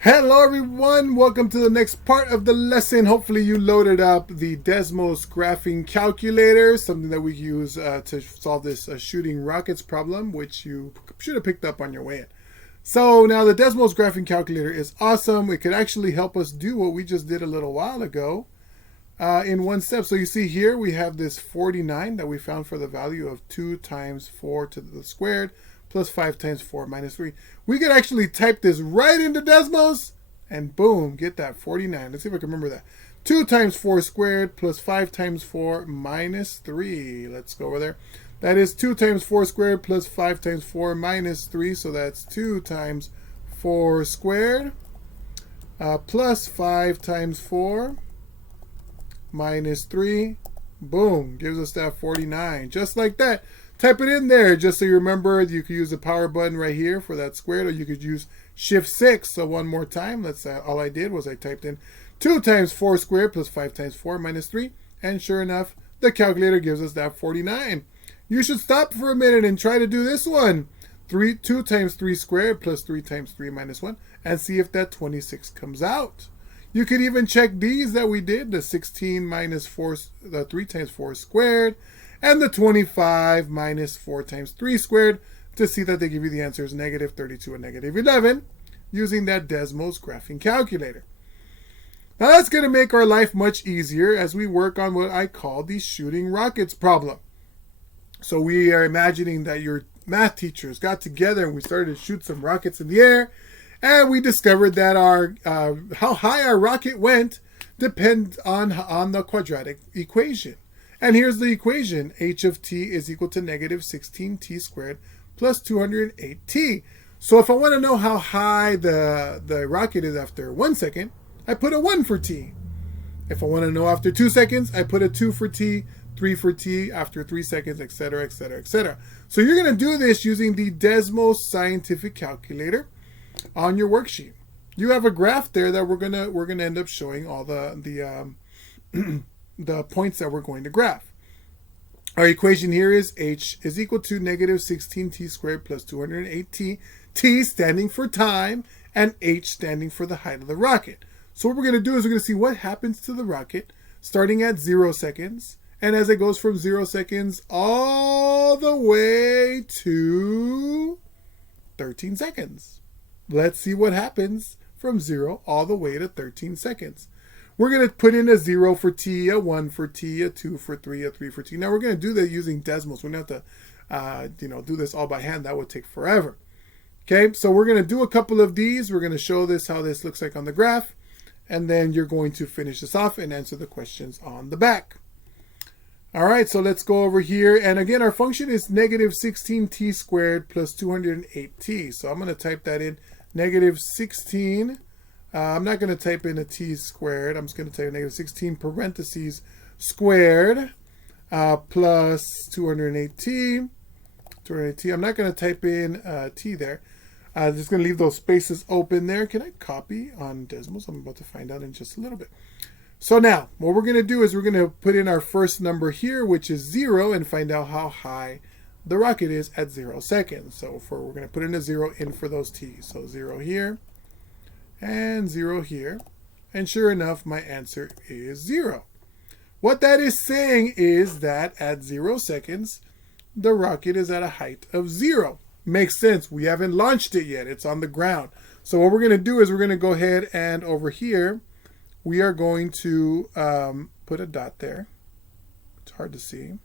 Hello everyone, welcome to the next part of the lesson. Hopefully you loaded up the Desmos graphing calculator, something that we use to solve this shooting rockets problem, which you should have picked up on your way in. So now the Desmos graphing calculator is awesome. It could actually help us do what we just did a little while ago in one step. So you see here we have this 49 that we found for the value of 2 times 4 to the squared plus 5 times 4 minus 3. We could actually type this right into Desmos and boom, get that 49. Let's see if I can remember that. 2 times 4 squared plus 5 times 4 minus 3. Let's go over there. That is 2 times 4 squared plus 5 times 4 minus 3. So that's 2 times 4 squared plus 5 times 4 minus 3. Boom, gives us that 49. Just like that. Type it in there just so you remember. You could use the power button right here for that squared, or you could use shift 6. So one more time, let's all I did was I typed in 2 times 4 squared plus 5 times 4 minus 3, and sure enough the calculator gives us that 49. You should stop for a minute and try to do this one. 2 times 3 squared plus 3 times 3 minus 1, and see if that 26 comes out. You could even check these that we did, the 16 minus 4, the 3 times 4 squared, and the 25 minus 4 times 3 squared, to see that they give you the answers negative 32 and negative 11 using that Desmos graphing calculator. Now that's going to make our life much easier as we work on what I call the shooting rockets problem. So we are imagining that your math teachers got together and we started to shoot some rockets in the air, and we discovered that our how high our rocket went depends on the quadratic equation. And here's the equation. H of t is equal to negative 16t squared plus 208t. So if I want to know how high the rocket is after 1 second, I put a 1 for t. If I want to know after 2 seconds, I put a 2 for t, 3 for t after 3 seconds, etc., etc., etc. So you're going to do this using the Desmos scientific calculator on your worksheet. You have a graph there that we're gonna end up showing all the points that we're going to graph. Our equation here is h is equal to negative 16t squared plus 208t, t standing for time, and h standing for the height of the rocket. So what we're going to do is we're going to see what happens to the rocket starting at 0 seconds, and as it goes from 0 seconds all the way to 13 seconds. Let's see what happens from 0 all the way to 13 seconds. We're going to put in a 0 for t, a 1 for t, a 2 for 3, a 3 for t. Now we're going to do that using Desmos. We're going to have to do this all by hand. That would take forever. Okay, so we're going to do a couple of these. We're going to show this how this looks like on the graph, and then you're going to finish this off and answer the questions on the back. All right, so let's go over here. And again, our function is negative 16t squared plus 208t. So I'm going to type that in, negative 16. I'm not going to type in a t squared. I'm just going to type negative 16 parentheses squared plus 208t. 208t. I'm not going to type in t there. I'm just going to leave those spaces open there. Can I copy on Desmos? I'm about to find out in just a little bit. So now, what we're going to do is we're going to put in our first number here, which is 0, and find out how high the rocket is at 0 seconds. So we're going to put in a 0 in for those t's. So 0 here and 0 here. And sure enough, my answer is 0. What that is saying is that at 0 seconds, the rocket is at a height of 0. Makes sense. We haven't launched it yet. It's on the ground. So what we're going to do is we're going to go ahead and over here, we are going to put a dot there. It's hard to see.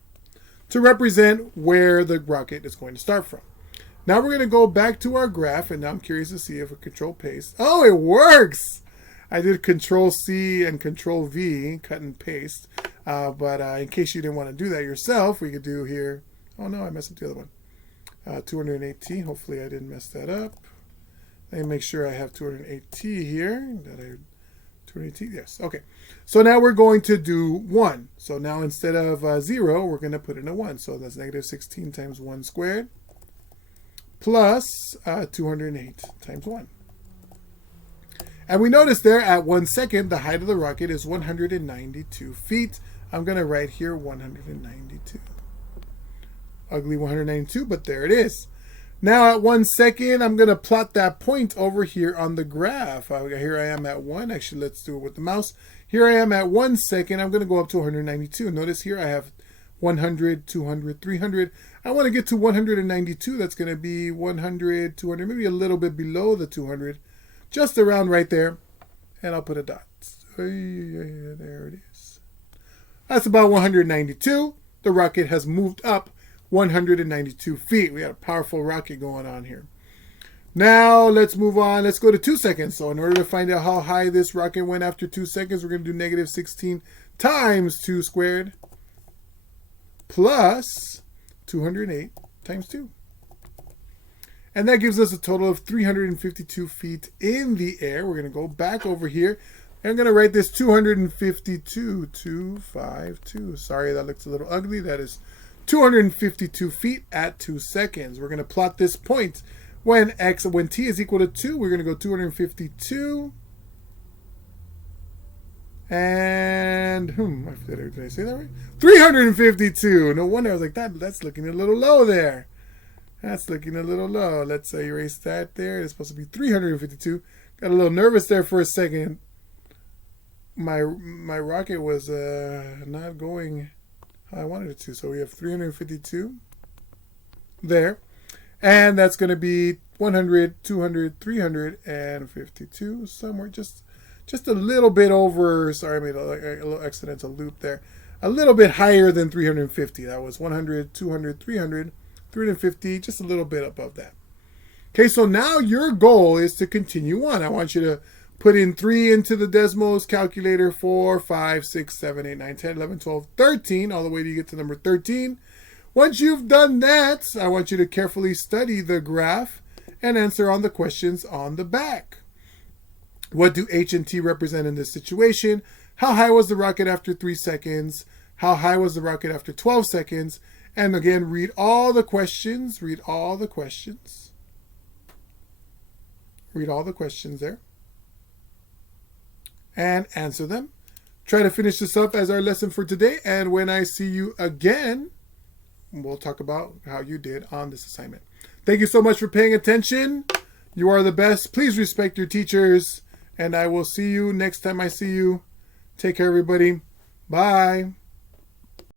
To represent where the rocket is going to start from. Now we're going to go back to our graph, and now I'm curious to see if a control paste. Oh, it works! I did control C and control V, cut and paste. But in case you didn't want to do that yourself, we could do here. Oh no, I messed up the other one. 208t. Hopefully I didn't mess that up. Let me make sure I have 208t here. 208t, yes. Okay. So now we're going to do 1. So now instead of 0, we're going to put in a 1. So that's negative 16 times 1 squared plus 208 times 1. And we notice there at 1 second, the height of the rocket is 192 feet. I'm going to write here 192. Ugly 192, but there it is. Now at 1 second, I'm going to plot that point over here on the graph. Here I am at 1. Actually, let's do it with the mouse. Here I am at 1 second. I'm going to go up to 192. Notice here I have 100, 200, 300. I want to get to 192. That's going to be 100, 200, maybe a little bit below the 200. Just around right there. And I'll put a dot. There it is. That's about 192. The rocket has moved up 192 feet. We got a powerful rocket going on here. Now let's move on. Let's go to 2 seconds. So in order to find out how high this rocket went after 2 seconds, we're going to do negative 16 times 2 squared plus 208 times 2. And that gives us a total of 352 feet in the air. We're going to go back over here. And I'm going to write this 252, 252. Sorry, that looks a little ugly. That is 252 feet at 2 seconds. We're going to plot this point. When t is equal to 2, we're going to go 252. And, did I say that right? 352. No wonder I was like, that's looking a little low there. That's looking a little low. Let's erase that there. It's supposed to be 352. Got a little nervous there for a second. My rocket was not going how I wanted it to. So we have 352 there. And that's going to be 100, 200, 352. Somewhere just a little bit over. Sorry, I made a little accidental loop there. A little bit higher than 350. That was 100, 200, 300. 350, just a little bit above that. Okay, so now your goal is to continue on. I want you to put in 3 into the Desmos calculator, 4, 5, 6, 7, 8, 9, 10, 11, 12, 13, all the way to get to number 13. Once you've done that, I want you to carefully study the graph and answer on the questions on the back. What do H and T represent in this situation? How high was the rocket after 3 seconds? How high was the rocket after 12 seconds? And again, read all the questions. Read all the questions. Read all the questions there. And answer them. Try to finish this up as our lesson for today. And when I see you again, we'll talk about how you did on this assignment. Thank you so much for paying attention. You are the best. Please respect your teachers. And I will see you next time I see you. Take care, everybody. Bye.